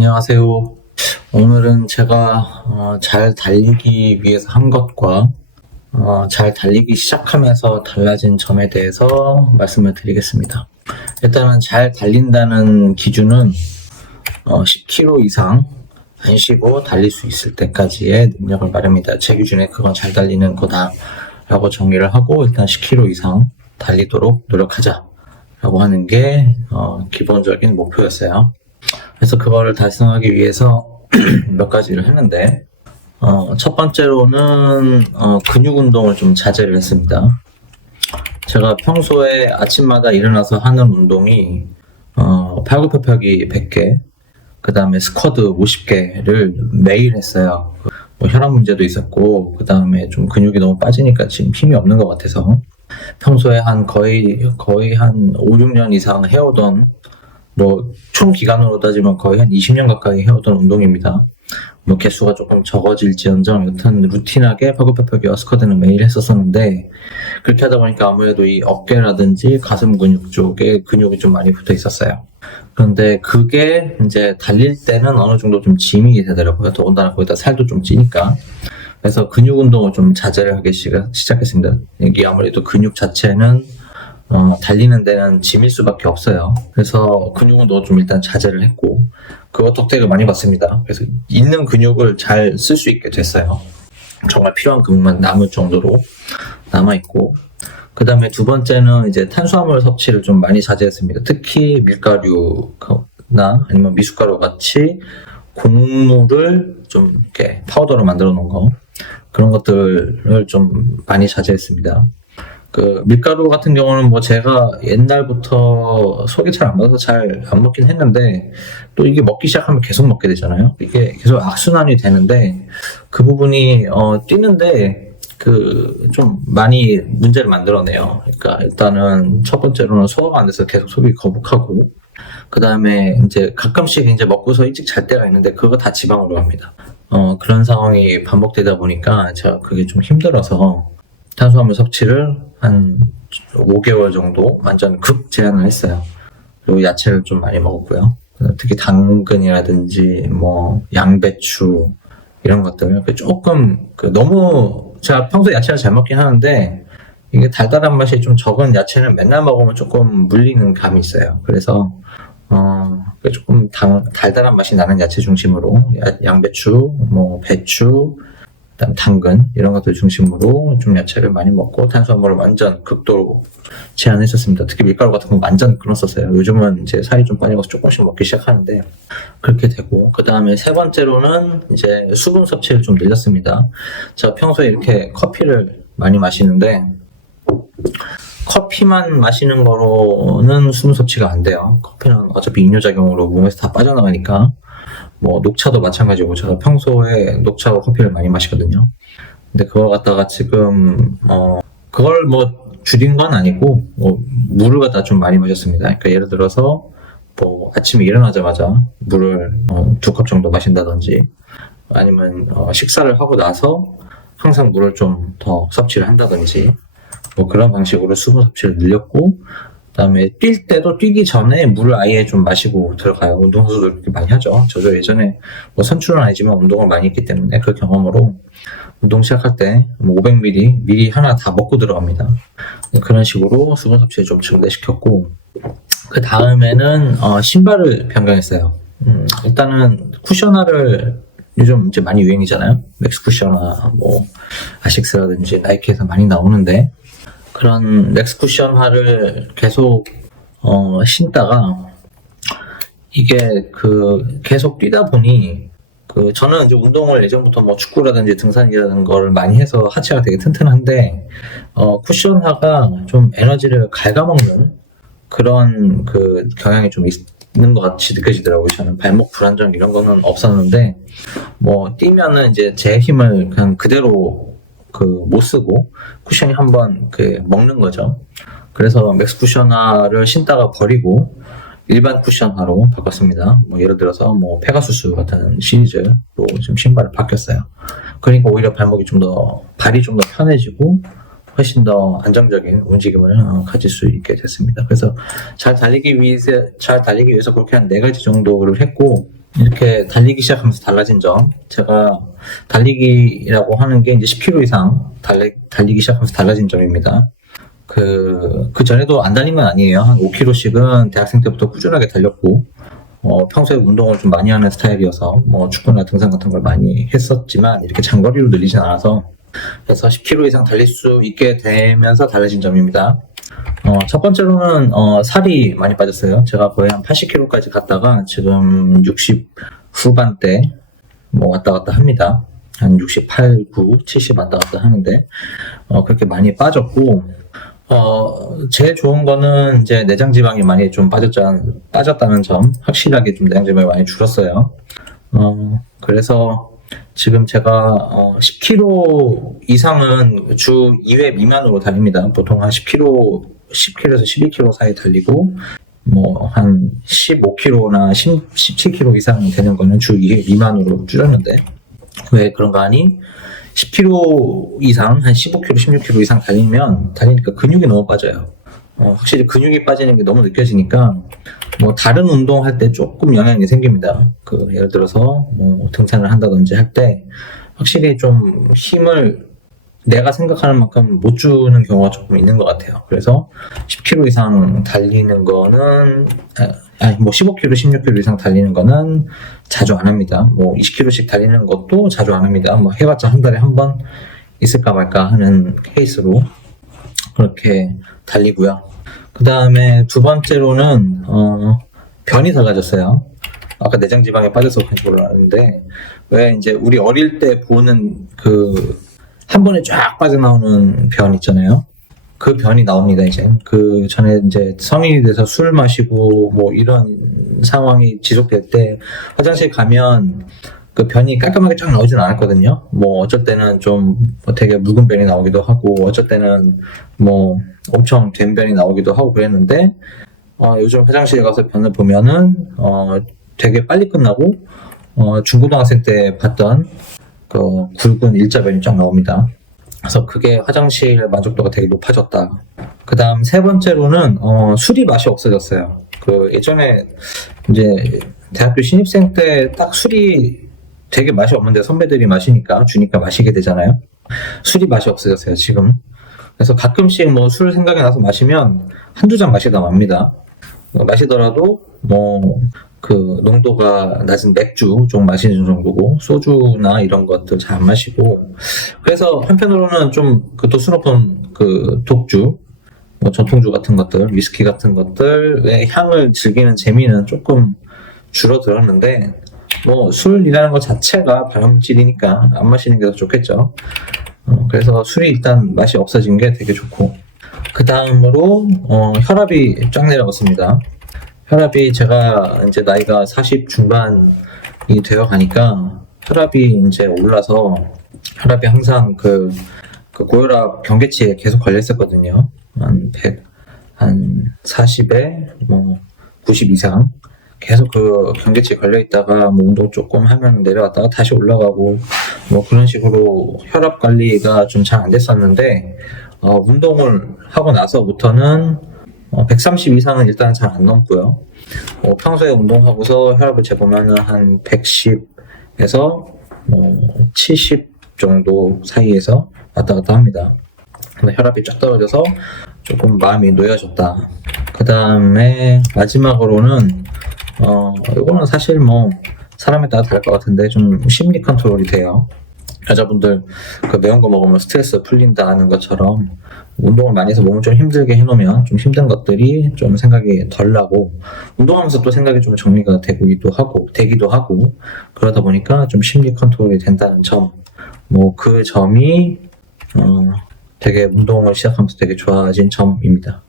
안녕하세요. 오늘은 제가 잘 달리기 위해서 한 것과 잘 달리기 시작하면서 달라진 점에 대해서 말씀을 드리겠습니다. 일단은 잘 달린다는 기준은 10km 이상 안 쉬고 달릴 수 있을 때까지의 능력을 말합니다. 제 기준에 그건 잘 달리는 거다 라고 정의를 하고, 일단 10km 이상 달리도록 노력하자 라고 하는 게 기본적인 목표였어요. 그래서 그거를 달성하기 위해서 몇 가지를 했는데, 첫 번째로는 근육 운동을 좀 자제를 했습니다. 제가 평소에 아침마다 일어나서 하는 운동이 팔굽혀펴기 100개, 그 다음에 스쿼드 50개를 매일 했어요. 뭐 혈압 문제도 있었고, 그 다음에 좀 근육이 너무 빠지니까 지금 힘이 없는 것 같아서 평소에 거의 한 5, 6년 이상 해오던, 총 기간으로 따지면 거의 한 20년 가까이 해오던 운동입니다. 개수가 조금 적어질지언정 여튼 루틴하게 팔굽혀펴기와 스쿼트는 매일 했었는데, 그렇게 하다 보니까 아무래도 이 어깨라든지 가슴 근육 쪽에 근육이 좀 많이 붙어 있었어요. 그런데 그게 이제 달릴 때는 어느 정도 좀 짐이 되더라고요. 더군다나 거기다 살도 좀 찌니까. 그래서 근육 운동을 좀 자제를 하기 시작했습니다. 이게 아무래도 근육 자체는 달리는 데는 짐일 수밖에 없어요. 그래서 근육 운동을 좀 일단 자제를 했고, 그거 덕택을 많이 받습니다. 그래서 있는 근육을 잘 쓸 수 있게 됐어요. 정말 필요한 근육만 남을 정도로 남아있고, 그 다음에 두 번째는 이제 탄수화물 섭취를 좀 많이 자제했습니다. 특히 밀가루나 아니면 미숫가루 같이 곡물을 좀 이렇게 파우더로 만들어 놓은 거, 그런 것들을 좀 많이 자제했습니다. 밀가루 같은 경우는 제가 옛날부터 속이 잘 안 맞아서 잘 안 먹긴 했는데, 또 이게 먹기 시작하면 계속 먹게 되잖아요. 이게 계속 악순환이 되는데, 그 부분이 뛰는데 좀 많이 문제를 만들어내요. 그러니까 일단은 첫 번째로는 소화가 안 돼서 계속 속이 거북하고, 그 다음에 이제 가끔씩 이제 먹고서 일찍 잘 때가 있는데 그거 다 지방으로 갑니다. 그런 상황이 반복되다 보니까 제가 그게 좀 힘들어서 탄수화물 섭취를 한 5개월 정도 완전 극 제한을 했어요. 그리고 야채를 좀 많이 먹었고요. 특히 당근이라든지 양배추 이런 것들, 조금 너무, 제가 평소에 야채를 잘 먹긴 하는데 이게 달달한 맛이 좀 적은 야채는 맨날 먹으면 조금 물리는 감이 있어요. 그래서 조금 달달한 맛이 나는 야채 중심으로 양배추, 배추, 그다음 당근 이런 것들 중심으로 좀 야채를 많이 먹고, 탄수화물을 완전 극도로 제한했었습니다. 특히 밀가루 같은 건 완전 끊었었어요. 요즘은 이제 살이 좀 빠지면서 조금씩 먹기 시작하는데 그렇게 되고, 그 다음에 세 번째로는 이제 수분 섭취를 좀 늘렸습니다. 제가 평소에 이렇게 커피를 많이 마시는데, 커피만 마시는 거로는 수분 섭취가 안 돼요. 커피는 어차피 이뇨작용으로 몸에서 다 빠져나가니까. 녹차도 마찬가지고, 제가 평소에 녹차와 커피를 많이 마시거든요. 근데 그걸 갖다가 지금 그걸 줄인 건 아니고 물을 갖다 좀 많이 마셨습니다. 그러니까 예를 들어서 아침에 일어나자마자 물을 2컵 정도 마신다든지, 아니면 식사를 하고 나서 항상 물을 좀 더 섭취를 한다든지, 그런 방식으로 수분 섭취를 늘렸고, 그 다음에 뛸 때도 뛰기 전에 물을 아예 좀 마시고 들어가요. 운동선수도 그렇게 많이 하죠. 저도 예전에 선출은 아니지만 운동을 많이 했기 때문에 그 경험으로 운동 시작할 때 500ml 미리 하나 다 먹고 들어갑니다. 그런 식으로 수분 섭취를 좀 증대시켰고, 그 다음에는 신발을 변경했어요. 일단은 쿠셔너를 요즘 이제 많이 유행이잖아요. 맥스 쿠셔너, 아식스라든지 나이키에서 많이 나오는데, 그런 맥스 쿠션화를 계속 신다가 이게 계속 뛰다 보니, 저는 이제 운동을 예전부터 축구라든지 등산이라는 걸 많이 해서 하체가 되게 튼튼한데, 쿠션화가 좀 에너지를 갉아먹는 그런 경향이 좀 있는 것 같이 느껴지더라고요. 저는 발목 불안정 이런 거는 없었는데, 뛰면은 이제 제 힘을 그냥 그대로 못 쓰고 쿠션이 한번 먹는 거죠. 그래서 맥스 쿠션화를 신다가 버리고 일반 쿠션화로 바꿨습니다. 예를 들어서 페가수스 같은 시리즈로 지금 신발을 바뀌었어요. 그러니까 오히려 발이 좀 더 편해지고 훨씬 더 안정적인 움직임을 가질 수 있게 됐습니다. 그래서 잘 달리기 위해서 그렇게 한 4가지 정도를 했고, 이렇게 달리기 시작하면서 달라진 점, 제가 달리기라고 하는 게 이제 10km 이상 달리기 시작하면서 달라진 점입니다. 그 전에도 안 달린 건 아니에요. 한 5km씩은 대학생 때부터 꾸준하게 달렸고, 평소에 운동을 좀 많이 하는 스타일이어서, 축구나 등산 같은 걸 많이 했었지만, 이렇게 장거리로 늘리진 않아서, 그래서 10km 이상 달릴 수 있게 되면서 달라진 점입니다. 첫 번째로는, 살이 많이 빠졌어요. 제가 거의 한 80kg까지 갔다가, 지금 60 후반대, 왔다 갔다 합니다. 한 68, 9, 70 왔다 갔다 하는데, 그렇게 많이 빠졌고, 제일 좋은 거는 이제 내장 지방이 많이 좀 빠졌다는 점, 확실하게 좀 내장 지방이 많이 줄었어요. 그래서 지금 제가 10km 이상은 주 2회 미만으로 달립니다. 보통 한 10km에서 12km 사이 달리고, 한 15km나 17km 이상 되는 거는 주 2회 미만으로 줄였는데, 왜 그런가 하니, 10km 이상, 한 15km, 16km 이상 달리니까 근육이 너무 빠져요. 확실히 근육이 빠지는 게 너무 느껴지니까, 다른 운동 할 때 조금 영향이 생깁니다. 예를 들어서, 등산을 한다든지 할 때, 확실히 좀 힘을 내가 생각하는 만큼 못 주는 경우가 조금 있는 것 같아요. 그래서 10km 이상 달리는 거는, 15km, 16km 이상 달리는 거는 자주 안 합니다. 20km씩 달리는 것도 자주 안 합니다. 해봤자 한 달에 한 번 있을까 말까 하는 케이스로 그렇게 달리고요. 그 다음에 두 번째로는, 변이 달라졌어요. 아까 내장 지방이 빠져서 그런지 몰랐는데, 왜 이제 우리 어릴 때 보는 한 번에 쫙 빠져나오는 변 있잖아요. 그 변이 나옵니다, 이제. 그 전에 이제 성인이 돼서 술 마시고 이런 상황이 지속될 때 화장실 가면 그 변이 깔끔하게 쫙 나오진 않았거든요. 어쩔 때는 좀 되게 묽은 변이 나오기도 하고, 어쩔 때는 엄청 된 변이 나오기도 하고 그랬는데, 요즘 화장실에 가서 변을 보면은, 되게 빨리 끝나고, 중고등학생 때 봤던 굵은 일자변이 쫙 나옵니다. 그래서 그게 화장실 만족도가 되게 높아졌다. 그 다음 세 번째로는, 술이 맛이 없어졌어요. 예전에 이제 대학교 신입생 때 딱 술이 되게 맛이 없는데 선배들이 주니까 마시게 되잖아요. 술이 맛이 없어졌어요, 지금. 그래서 가끔씩 술 생각이 나서 마시면 한두 잔 마시다 맙니다. 마시더라도 농도가 낮은 맥주 좀 마시는 정도고, 소주나 이런 것들 잘 안 마시고, 그래서 한편으로는 좀 도 수높은 독주, 전통주 같은 것들, 위스키 같은 것들의 향을 즐기는 재미는 조금 줄어들었는데, 술이라는 것 자체가 발암물질이니까 안 마시는 게 더 좋겠죠. 그래서 술이 일단 맛이 없어진 게 되게 좋고, 그 다음으로 혈압이 쫙 내려갔습니다. 혈압이 제가 이제 나이가 40 중반이 되어 가니까 혈압이 이제 올라서, 혈압이 항상 고혈압 경계치에 계속 걸려 있었거든요. 한 40에 90 이상 계속 경계치에 걸려 있다가 운동 조금 하면 내려왔다가 다시 올라가고 그런 식으로 혈압 관리가 좀 잘 안 됐었는데, 운동을 하고 나서부터는 130 이상은 일단 잘 안 넘고요. 평소에 운동하고서 혈압을 재보면은 한 110에서 70 정도 사이에서 왔다 갔다 합니다. 근데 혈압이 쫙 떨어져서 조금 마음이 놓여졌다. 그 다음에 마지막으로는 이거는 사실 사람에 따라 다를 것 같은데 좀 심리 컨트롤이 돼요. 여자분들 매운 거 먹으면 스트레스 풀린다는 것처럼 운동을 많이 해서 몸을 좀 힘들게 해놓으면 좀 힘든 것들이 좀 생각이 덜 나고, 운동하면서 또 생각이 좀 정리가 되기도 하고 그러다 보니까 좀 심리 컨트롤이 된다는 점, 그 점이 되게 운동을 시작하면서 되게 좋아진 점입니다.